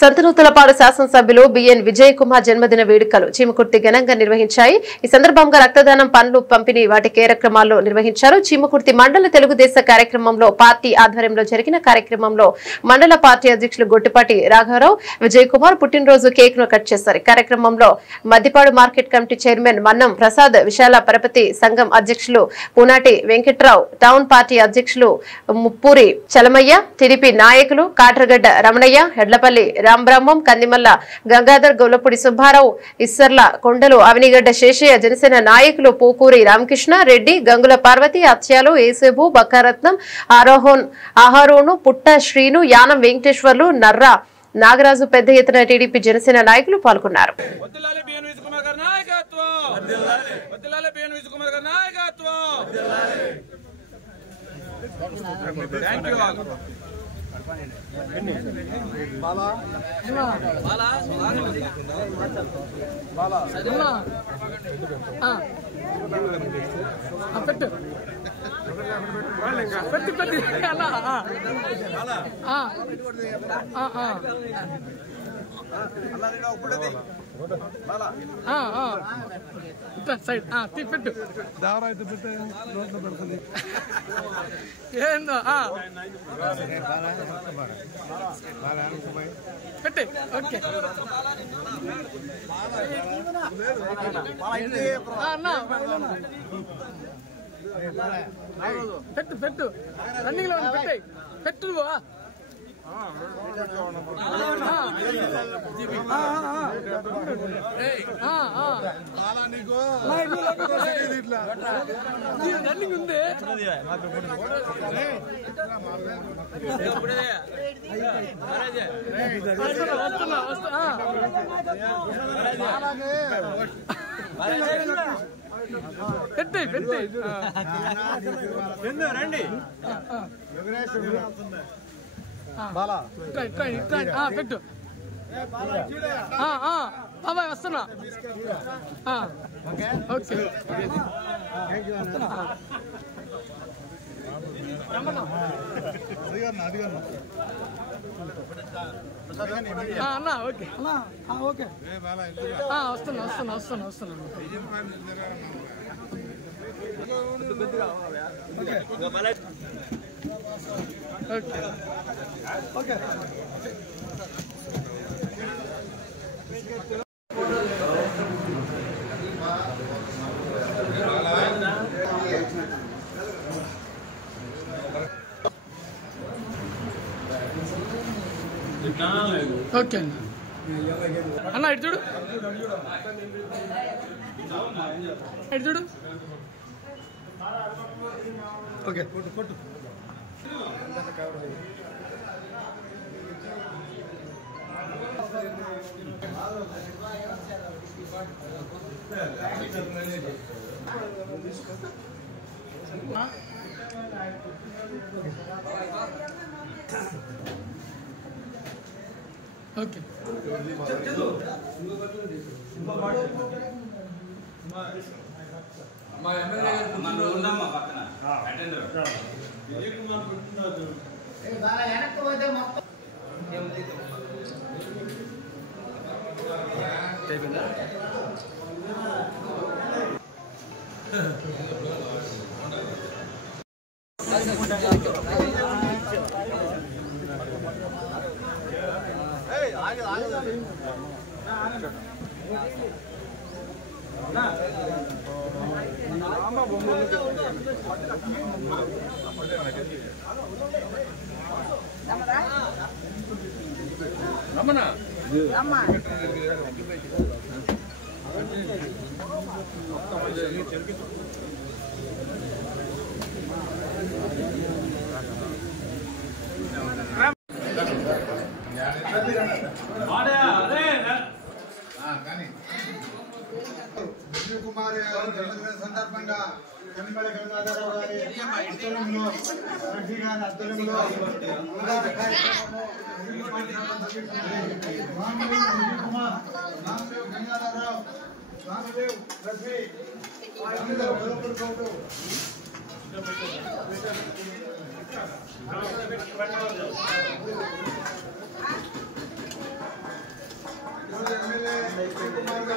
సంతనూతలపాడు శాసనసభ్యులు బిఎన్ విజయ్ కుమార్ జన్మదిన వేడుకలు చీమకుర్తి ఘనంగా నిర్వహించాయి. ఈ సందర్భంగా రక్తదానం, పండ్లు పంపిణీ వాటి కార్యక్రమాల్లో నిర్వహించారు. చీమకుర్తి మండల తెలుగుదేశ కార్యక్రమంలో పార్టీ ఆధ్వర్యంలో జరిగిన కార్యక్రమంలో మండల పార్టీ అధ్యక్షులు గొట్టిపాటి రాఘవరావు విజయ్ కుమార్ పుట్టినరోజు కేక్ ను కట్ చేశారు. కార్యక్రమంలో Maddipadu market committee chairman Mannam Prasad, విశాల పరపతి సంఘం అధ్యక్షులు పూనాటి వెంకట్రావు, టౌన్ పార్టీ అధ్యక్షులు ముప్పూరి చలమయ్య, టీడీపీ నాయకులు కాట్రగడ్డ రమణయ్య, హెడ్లపల్లి రాంబ్రహ్మం, కందిమల్ల గంగాధర్, గొల్లపూడి సుబ్బారావు, ఇస్సర్ల కొండలు, అవినిగడ్డ శేషయ్య, జనసేన నాయకులు పూకూరి రామకృష్ణ రెడ్డి, గంగుల పార్వతి, అత్యాలు, ఏసేబు, బక్కారత్నం, ఆహారోను, పుట్ట శ్రీను, యానం వెంకటేశ్వర్లు, నర్రా నాగరాజు పెద్ద ఎత్తున టీడీపీ జనసేన నాయకులు పాల్గొన్నారు. పెట్టు ఏందో పెట్టే ఓకే పెట్టు పెట్టు రన్నింగ్ లో పెట్టే పెట్టు రన్నింగ్ ఉంది పెట్టే పెట్టే రండి పెట్టు బాబాయ్ వస్తున్నా ఓకే అన్నా ఓకే ఓకే వస్తున్నా వస్తున్నా వస్తున్నా వస్తున్నా ఓకే ఓకే అన్న ఇటు చూడు ఇటు చూడు ఓకే కొట్టు ఓకే మా ఎమ్మెల్యే ఉందమ్మా పక్కన రమణ విజయ్ కుమార్ జన్మదిన సందర్భంగా కనిమల గంగాధరరావు గారి ఆధ్వర్యంలో గంగాధరరావు రామదేవ్ రఫీ విజయ్ కుమార్